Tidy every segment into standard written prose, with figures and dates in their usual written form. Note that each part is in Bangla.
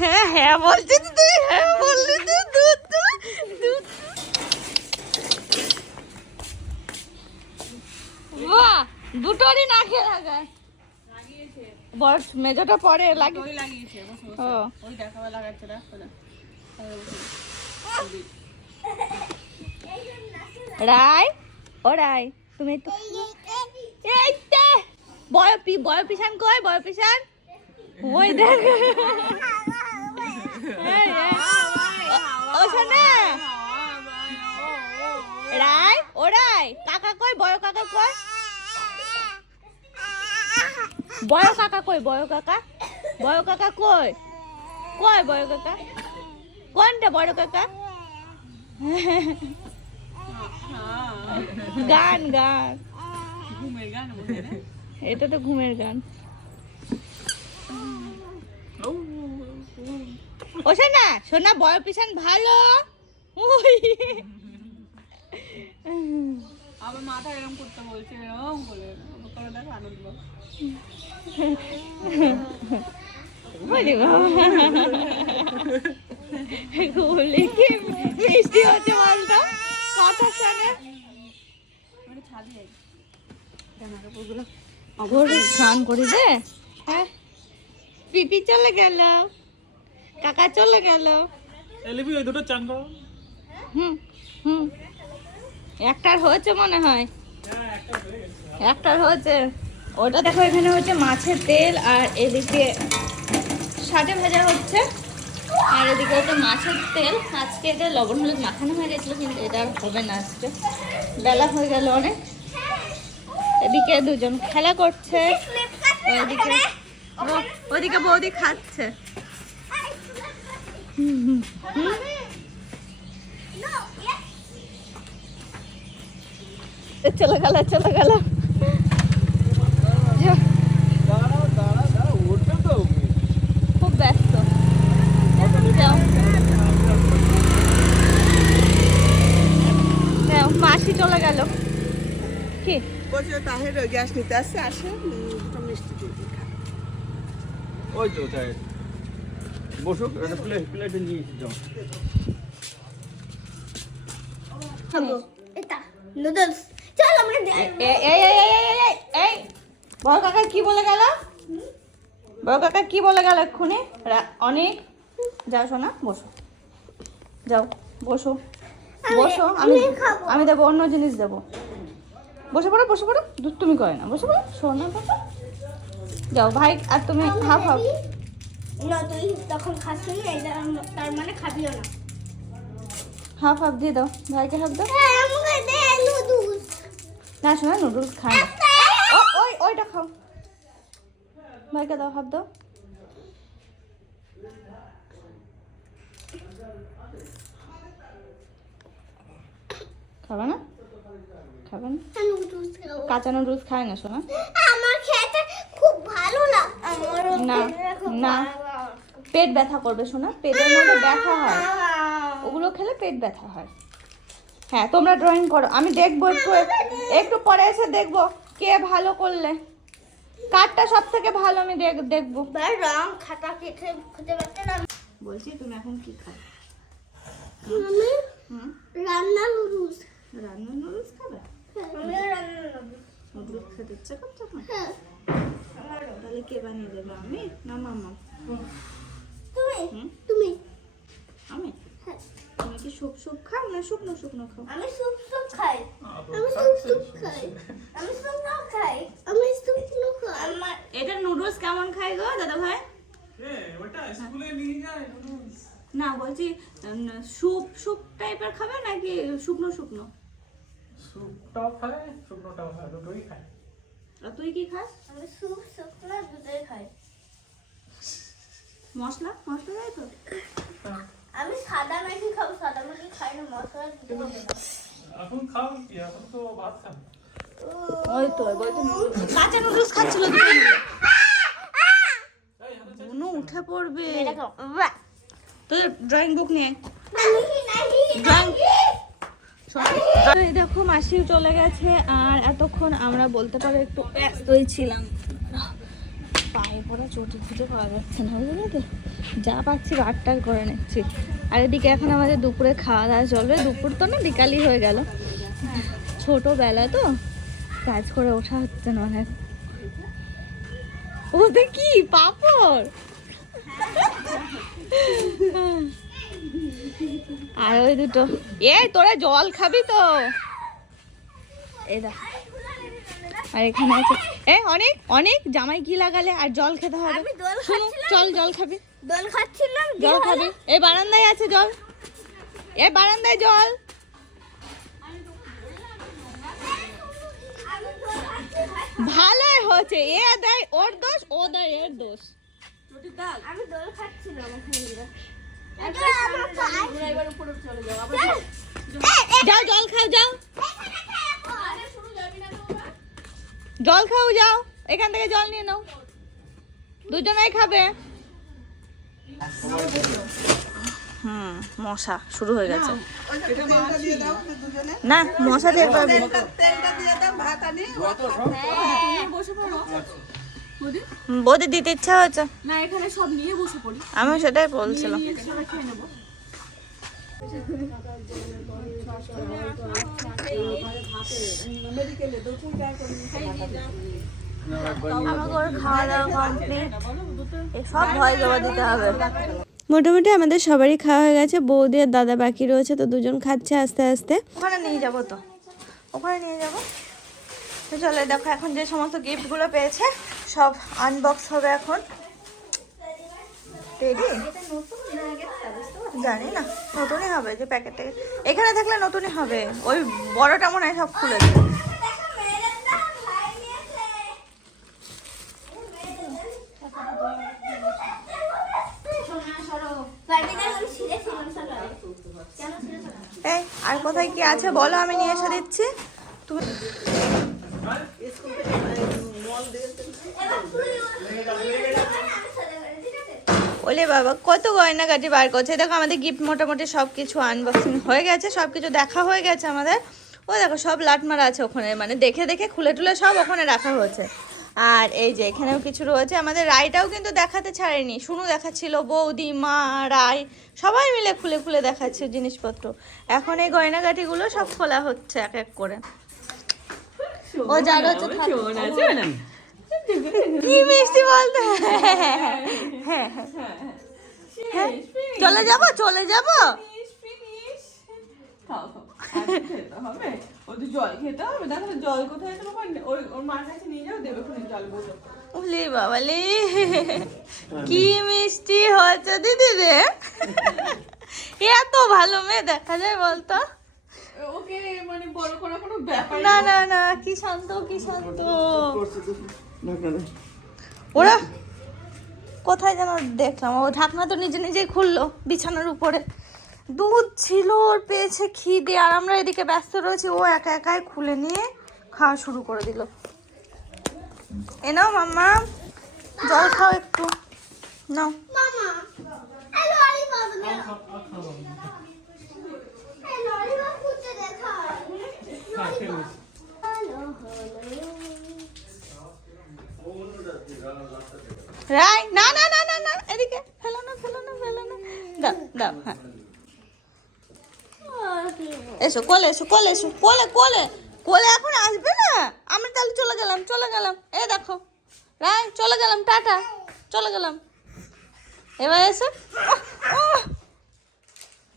হ্যাঁ হ্যাঁ বলছি তো, তুই হ্যাঁ বললি তো, দুধ দুধ। বাহ, দুটোরই না খেয়ে লাগায় বড় মেজোটা পরে লাগিয়েছে। ও ওই দেখাবা লাগাচ্ছে রাখো না। রায়, ও রায় তুমি তো এইতে বয়পিসান কয়, বয়পিসান ওই দেখ। ও শোনা রায়, ও রায় কাকা কই, বয় কাকা কই, বয় কাকা কই, বয় কাকা, বয় কাকা কই, কই বয় কাকা, কোনটা বড় কাকা? গান গান, ঘুমের গান, এটা তো ঘুমের গান। ও শোনা, শোনা বয় পিছন ভালো। আবার মাথা এরকম করতে বলছে, এরকম বলে করে দেখো আনন্দ। কি মিষ্টি হচ্ছে বলতো কথা শোনে। স্নান করি দে। হ্যাঁ পিপি চলে গেল, কাকা চলে গেল। দুটো চান করো। হুম হুম, একটার হয়েছে মনে হয়, একটার হয়েছে। ওটা দেখো এখানে হচ্ছে মাছের তেল, আর এদিকে শাটে ভাজা হচ্ছে, আর এদিকে হচ্ছে মাছের তেল। আজকে এটা লবণ হলুদ মাখানো হয়ে গেছিলো, কিন্তু এটা আর হবে না, আজকে বেলা হয়ে গেল অনেক। এদিকে দুজন খেলা করছে, ওইদিকে বৌদি খাচ্ছে। চলে গেল, চলে গেল। খুব ব্যস্ত। মাসি চলে গেল। কি তাহের গ্যাস নিতে আসছে, আসে দুটো মিষ্টি দিয়ে খায়। ওই তো তাই বসুক, একটা প্লেটে নিয়ে যাও। খাবো এটা নুডলস। চল আমরা এই বড় কাকা কি বলে গেল, বড় কাকা কি বলে গেল এক্ষুনি? অনেক যাও শোনা, বসো, যাও বসো, বসো। আমি দেবো, অন্য জিনিস দেবো। বসে পড়ো, বসে পড়ো, দুধ তুমি করে না, বসে পড়ো শোনা বাবা। যাও ভাই, আর তুমি হাফ হাফ। না তুই তখন খাচ্ছিস না, এটা তার মানে খাবিও না। হাফ হাফ দিয়ে দাও, ভাইকে হাফ দাও। আমাকে দে নুডলস। না শোনা, নুডলস খায় না। ওইটা খাও, ভাইকে দাও, হাফ দাও। খাবে না, খাবে না, নুডলস খাবো। কাঁচা নুডলস খায় না শোনা। আমার খেতে খুব ভালো লাগে। আমারও না না, পেট ব্যথা করবে শোনা, পেটের মধ্যে ব্যথা হয়, ওগুলো খেলে পেট ব্যথা হয়। হ্যাঁ তোমরা ড্রয়িং করো, আমি দেখবো একটু, একটু পরে এসে দেখবো কে ভালো করলে, কারটা সব থেকে ভালো আমি দেখবো। রং খাতা খেতে পারতে না। বলছি তুমি এখন কি খাও? আমি হুম, রান্না নুডলস। রান্না নুডলস খাবে? আমি রান্না নুডলস। নুডলস খেতে ইচ্ছে করছে এখন? হ্যাঁ। তাহলে কে বানিয়ে দেবে, আমি না মামা? তুমি হুম? তুমি আমি? হ্যাঁ। তুমি কি স্যুপ স্যুপ খাও না শুকনো শুকনো খাও? আমি স্যুপ খাই। আমি স্যুপ খাই। আমি স্যুপ খাই। আমি স্যুপ খাই। আমার এটা নুডলস কেমন খাই গো দাদা ভাই? ওটা স্কুলে নিয়ে যায় নুডলস। না বলছি স্যুপ স্যুপ টাইপের খাবে নাকি শুকনো শুকনো? স্যুপটাও খায়, শুকনোটাও খায়, দুটোই খায়। আর তুই কি খাস? আমি স্যুপ না দুটোই খাই। মশলা মশলা দেয় তো? আমি সাদা ম্যাগি খাবো, সাদা ম্যাগি খাই না, মশলা দিতে হবে না। এখন খাও কি, এখন তো ভাত খান। ওই তো কাঁচা নুডলস খাচ্ছিল দুটো মিলে। বুনু উঠে পড়বে। তো ড্রয়িং বুক নিয়ে এই দেখো মাসিও চলে গেছে, আর এতক্ষণ আমরা বলতে পারো একটু ব্যস্তই ছিলাম। পায়ে পড়া চটি খুঁজে পাওয়া যাচ্ছে না, বুঝলি তো? যা পাচ্ছি বারটার করে নিচ্ছি। আর এদিকে এখন আমাদের দুপুরে খাওয়া দাওয়া চলবে। দুপুর তো না, বিকালই হয়ে গেল। ছোটবেলা তো, কাজ করে ওঠা হচ্ছে না অনেক। ওতে কি পাপড়? আর ওই দুটো তোরা জল খাবি তো? এই দেখ, আর এখানে আছে অনেক অনেক জামাই কি লাগালে, আর জল খেতে হবে। চল জল খাবি? দোল খাচ্ছিলাম। জল খাবি? এই বারান্দায় আছে জল, বারান্দায় জল। ভালোই হচ্ছে, এ দেয় ওর দোষ, ও দেয় এর দোষ। আমি দোল খাচ্ছিলাম ওখানে। যাও জল খাও, যাও জল খাও, যাও এখান থেকে জল নিয়ে নাও, দুজনেই খাবে। মশা শুরু হয়ে গেছে। না মশা দিয়ে পারবে। বৌদি দিতে ইচ্ছা হয়েছে না, এখানে সব নিয়ে বসে পড়ি। আমি সেটাই বলছিলাম। মোটামুটি আমাদের সবারই খাওয়া হয়ে গেছে, বৌদি আর দাদা বাকি রয়েছে, তো দুজন খাচ্ছে আস্তে আস্তে। ওখানে নিয়ে যাবো তো, ওখানে নিয়ে যাবো। তো চলে দেখো, এখন যে সমস্ত গিফটগুলো পেয়েছে সব আনবক্স হবে এখন। জানি না, নতুনই হবে যে প্যাকেটে, এখানে থাকলে নতুনই হবে। ওই বড়টা মনে হয় সব খুলেছে। এই আর কোথায় কি আছে বলো, আমি নিয়ে এসে দিচ্ছি। তুমি ওলে বাবা কত গয়নাগাটি বার করছে। দেখো আমাদের গিফট মোটামুটি সব কিছু আনবক্সিং হয়ে গেছে, সব কিছু দেখা হয়ে গেছে আমাদের। ও দেখো সব লাটমারা আছে ওখানে, মানে দেখে দেখে খুলে টুলে সব ওখানে রাখা হয়েছে। আর এই যে এখানেও কিছু রয়েছে। আমাদের রায়টাও কিন্তু দেখাতে ছাড়েনি, শুনু দেখাচ্ছিল, বৌদি, মা, রায় সবাই মিলে খুলে খুলে দেখাচ্ছে জিনিসপত্র। এখন এই গয়নাগাটিগুলো সব খোলা হচ্ছে এক এক করে। ও যার হচ্ছে কি মিষ্টি বলতে। হ্যাঁ হ্যাঁ, চলে যাব চলে যাব। জল খেতে হবে, দেখো জল কোথায় আছে বাবা, ওর মার কাছে নিয়ে যাও, দেবে জল বোতল। উলি বাবালি কি মিষ্টি হয়েছে দিদি রে। এত ভালো মেয়ে দেখা যায় বলতো। ওকে মানে বড় করা কোনো ব্যাপার না না না, কি শান্ত কি শান্ত। ওরা কোথায় যেন দেখলাম, ও ঢাকনা তো নিজে নিজেই খুললো বিছানার উপরে। দুধ ছিল, ওর পেয়েছে খিদে, আর আমরা এদিকে ব্যস্ত রয়েছি, ও একা একাই খুলে নিয়ে খাওয়া শুরু করে দিল। এ নাও মাম্মা, জল খাও একটু, নাও। রাই না না না না না, এদিকে ফেলো না ফেলো না ফেলো না, দাও দাও। হ্যাঁ এসো কোলে, এসো কোলে, এসো কোলে কোলে কোলে। এখন আসবে না, আমি তাহলে চলে গেলাম চলে গেলাম। এই দেখো রাই চলে গেলাম, টাটা চলে গেলাম। এবার এসো,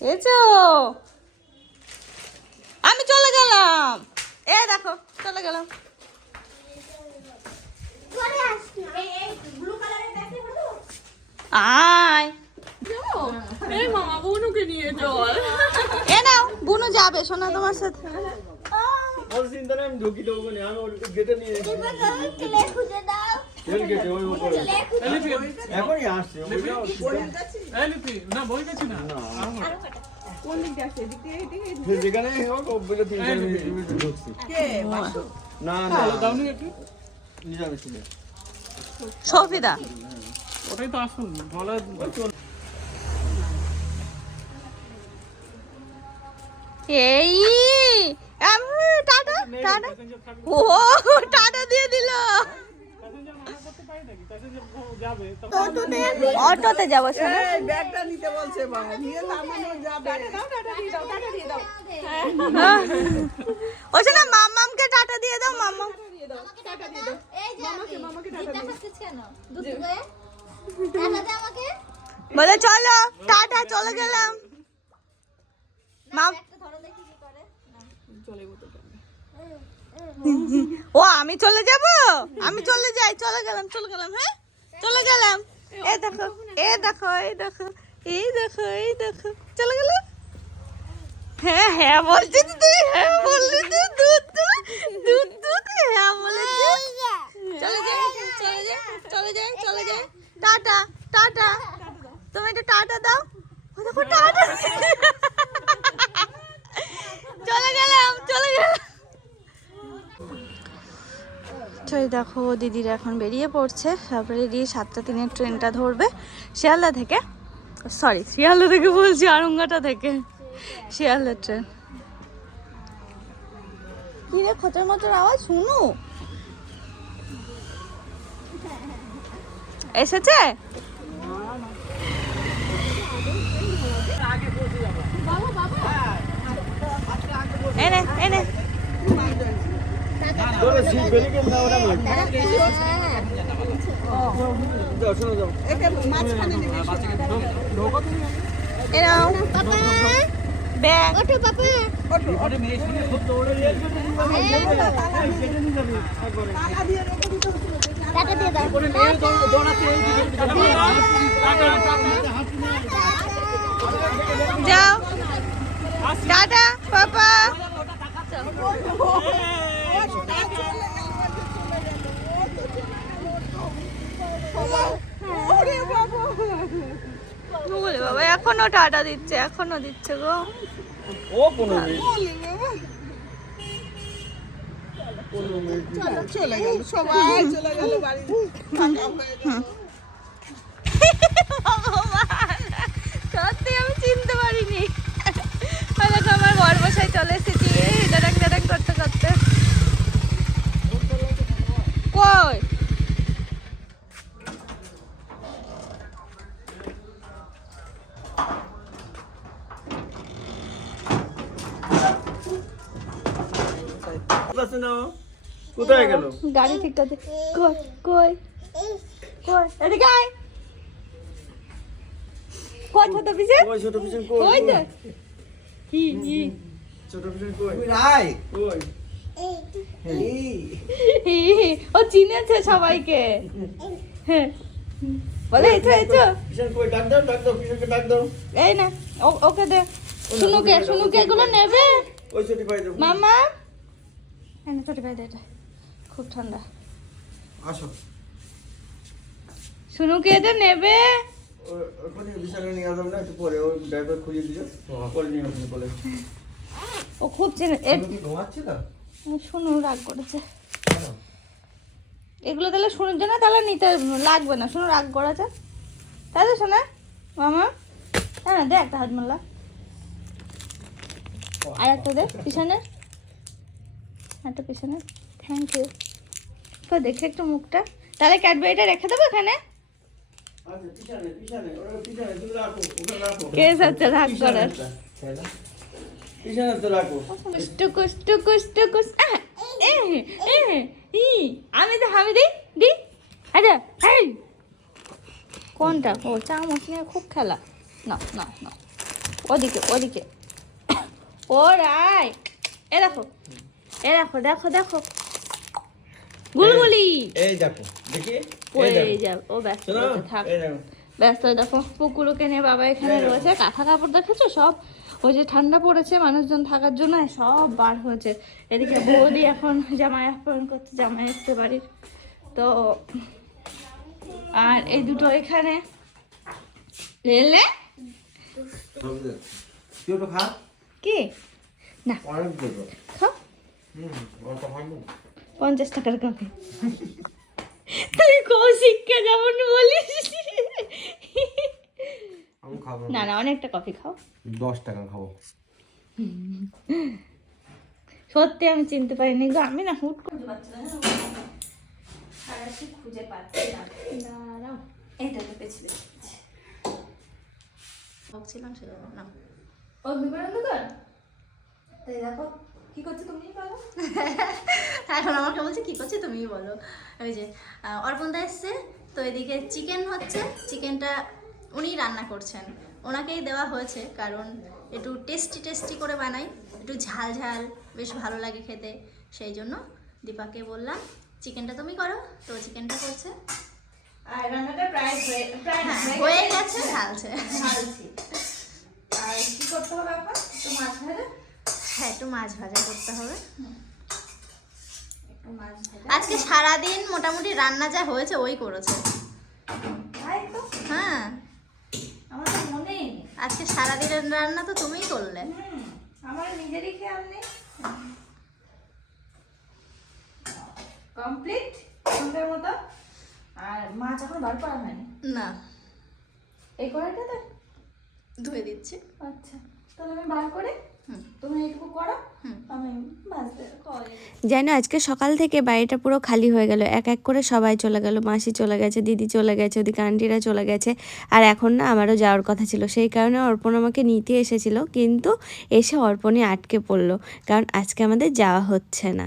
এসো আমি চলে গেলাম। এ দেখো চলে গেলাম। আয় এই মামা বুনুকে নিয়ে জল। এ নাও, বুনু যাবে শোনা তোমার সাথে। और चिंता नहीं, हम ढोकी लोगों ने हमें और गेटे नहीं है। तेल गेटे वही ऊपर এখন ही আসছে এই লিপি না বই গেছি না কোন দিক দিয়ে আসছে? এদিক দিয়ে এদিকে फिर যেখানে হোক বলে 3-4 মিনিট ঢুকছি। কে বাসু? না না দাউনি একটু নিজামে ছিল। সফিদা ওটাই তো আসুন গলা এই টাটা টাটা, ও টাটা দিয়ে দিল। করতে পারি নাকি? তাকে যে ও যাবে তখন অটোতে যাবো শোনা। ব্যাগটা নিতে বলছে বাবা, নিয়ে নামানো যাবে। টাটা দিয়ে দাও, টাটা দিয়ে দাও। ও শোনা, মাম্মামকে টাটা দিয়ে দাও। মাম্মাম টাটা দিয়ে দাও। মামাকে টাটা দিয়ে বলে চলো টাটা, চলে গেলাম। মাম ও আমি চলে যাব, আমি চলে যাই, চলে গেলাম, চলে গেলাম, হ্যাঁ চলে গেলাম। এই দেখো, এই দেখো, এই দেখো, এই দেখো, এই দেখো, চলে গেলাম। হ্যাঁ হ্যাঁ বলছি তো, তুই হ্যাঁ বললি তো, দুধ দুধ দুধ হ্যাঁ বলেছি। চলে যাই, চলে যাই, চলে যাই, চলে যাই। টাটা টাটা, তুমি একটু টাটা দাও। ও দেখো টাটা, চলে গেলাম, চলে গেলাম। চল দেখো, দিদিরা এখন বেরিয়ে পড়ছে, তারপরে দিয়ে 7:03 ট্রেনটা ধরবে শিয়ালদা থেকে। সরি, শিয়ালদা থেকে বলছি, আরঙ্গাটা থেকে শিয়ালদা ট্রেন। কি রে খচর মচর আওয়াজ শুনু এসেছে? এনে এনে তোরে সিট বেরিয়ে গেল না ওরা না। যাও শোনো যাও। একে মাঝখানে নেবে। এনাও ব্যাগ। ওঠো পাপা আরে মেয়ে শুনে খুব দৌড়ে যাচ্ছে। টাকা দিয়ে রেখে দিতে হচ্ছে। টাটা দিয়ে দাও পরে মেয়ে দৌড়াচ্ছে এই দিকে। যাও টাটা পাপা। ওরে বাবা, বলে বাবা এখনো টাটা দিচ্ছে, এখনো দিচ্ছে গো। ও 15 মিনিট। চলে গেল, সবাই চলে গেল বাড়ি, ফাঁকা হয়ে গেল। ভগবান, সত্যি আমি চিনতে পারিনি। ওই দেখো আমার বরমশাই চলে এসেছি, ডাডাক ডাডাক করতে করতে। কই আছে না কোথায় গেল? গাড়ি ঠিক করতে। কই কই কই, এদিকে আয়। কই ছোট পিছে? ওই ছোট পিছন কই? কই তো কি কি ছোট পিছন কই? রাই কই? ও চিনেছে সবাইকে। হ্যাঁ বলে এসো এসো। পিছন কই? ডাক দাও, ডাক দাও, পিছনকে ডাক দাও। এই না ওকে দে। শুনুকে শুনুকে এগুলো নেবে ওই ছোটি ভাই দাও। মামা। হ্যাঁ ছোট ভাই দে, এটা খুব ঠান্ডা। আসো। শুনুকে এটা নেবে। ওখানে বিশালে নিয়ে আসবে না, একটু পরে ওই ড্রাইভার খুঁজে দিও, পরে নিয়ে আসবে বলে। ও খুব চিনে। তুমি কি ঘুমাচ্ছিল? শুনু রাগ করেছে। এগুলো তাহলে শুনুর জন্য তাহলে নিতে লাগবে না। শুনু রাগ করেছে তাই তো শোনা মামা। হ্যাঁ দে একটা হাজমাল্লা, আর একটা দে পিছনে, একটা পিছনে। Thank you. তো দেখে একটু মুখটা, তাহলে ক্যাডবেরিটা রেখে দেবো এখানে। আচ্ছা পিছনে পিছনে ওরা পিছনে তুমি রাখো, ওখানে রাখো। কে যাচ্ছে রাগ করার? পিছনে তো রাখো। টুকুস টুকুস টুকুস। আমি তো আমি দিই দি। আচ্ছা এই কোনটা? ও চামচ নিয়ে খুব খেলা। না না না, ওদিকে ওদিকে। ও রাই, এ দেখো এ দেখো, দেখো দেখো গুলগুলি। এই দেখো দেখি পড়ে যাও। ও ব্যস্ত শোনো রয়েছে, থাক এই দেখো। ব্যস্ত। দেখো পুকুরকে নিয়ে বাবা এখানে রয়েছে। কাঁথা কাপড় দেখেছো সব, ওই যে ঠান্ডা পড়েছে মানুষজন থাকার জন্য সব বার হয়েছে। এদিকে বৌদি এখন জামাই আপ্যায়ন করছে, জামাই আসতে বাড়ির তো। আর এই দুটো এখানে লেলে তুই তো খা। কি না অনেক দেবো। খাও, অত খাবো। 50 টাকার কফি। তুই কৌশিককে যেমন বলিস। আমি খাবো না না, অনেকটা কফি খাও। 10 টাকা খাবো। সত্যি আমি চিনতে পারিনি গো। আমি না হুট করতে পারছি না। কি খুঁজে পাচ্ছি না। দাঁড়াও, এটা তো পেছনে বকছিলাম সেজন্য না। ও বিবরণ কর। তাই দেখো কি করছো তুমি বলো। এখন আমাকে বলছে কি করছে তুমিই বলো। ওই যে অর্পণদা এসছে, তো এদিকে চিকেন হচ্ছে, চিকেনটা উনি রান্না করছেন, ওনাকেই দেওয়া হয়েছে কারণ একটু টেস্টি করে বানাই, একটু ঝাল ঝাল বেশ ভালো লাগে খেতে, সেই জন্য দীপাকে বললাম চিকেনটা তুমি করো, তো চিকেনটা করছে। আর রান্নাটা প্রায় হয়ে গেছে, ঢালছে। ঢালছি। আর কি করতে হবে এখন? একটু মাছ ভাজা। হ্যাঁ, একটু মাছ ভাজা করতে হবে। একটু মাছ ভাজা। আজকে সারাদিন মোটামুটি রান্না যা হয়েছে ওই করেছে। তাই তো, হ্যাঁ, আমার তো মনেই নেই। আজকে সারাদিনের রান্না তো তুমিই করলে। আমার নিজেরই খেয়াল নেই। কমপ্লিট সুন্দর মতো। আর মাছ এখন বার করা হয়নি না, এই কড়াইটাতে। ধুয়ে দিচ্ছি। আচ্ছা, তাহলে আমি বার করে তুমি এইটুকু করো, আমি ভাজতে করি। যেন আজকে সকাল থেকে বাড়িটা পুরো খালি হয়ে গেল, এক এক করে সবাই চলে গেল, মাসি চলে গেছে, দিদি চলে গেছে, ওদিকে আন্টিরা চলে গেছে, আর এখন না আমারও যাওয়ার কথা ছিল, সেই কারণে অর্পণ আমাকে নিতে এসেছিল, কিন্তু এসে অর্পণই আটকে পড়লো, কারণ আজকে আমাদের যাওয়া হচ্ছে না।